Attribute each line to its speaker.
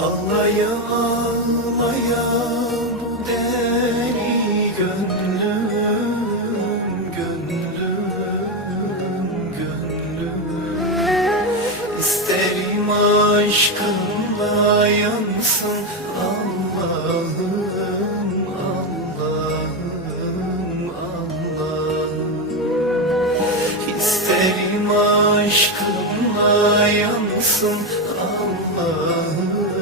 Speaker 1: Ağlaya ağlaya bu deli gönlüm Gönlüm, gönlüm İsterim aşkınla yansın Allah'ım Allah'ım Allah'ım İsterim aşkınla yansın Allah'ım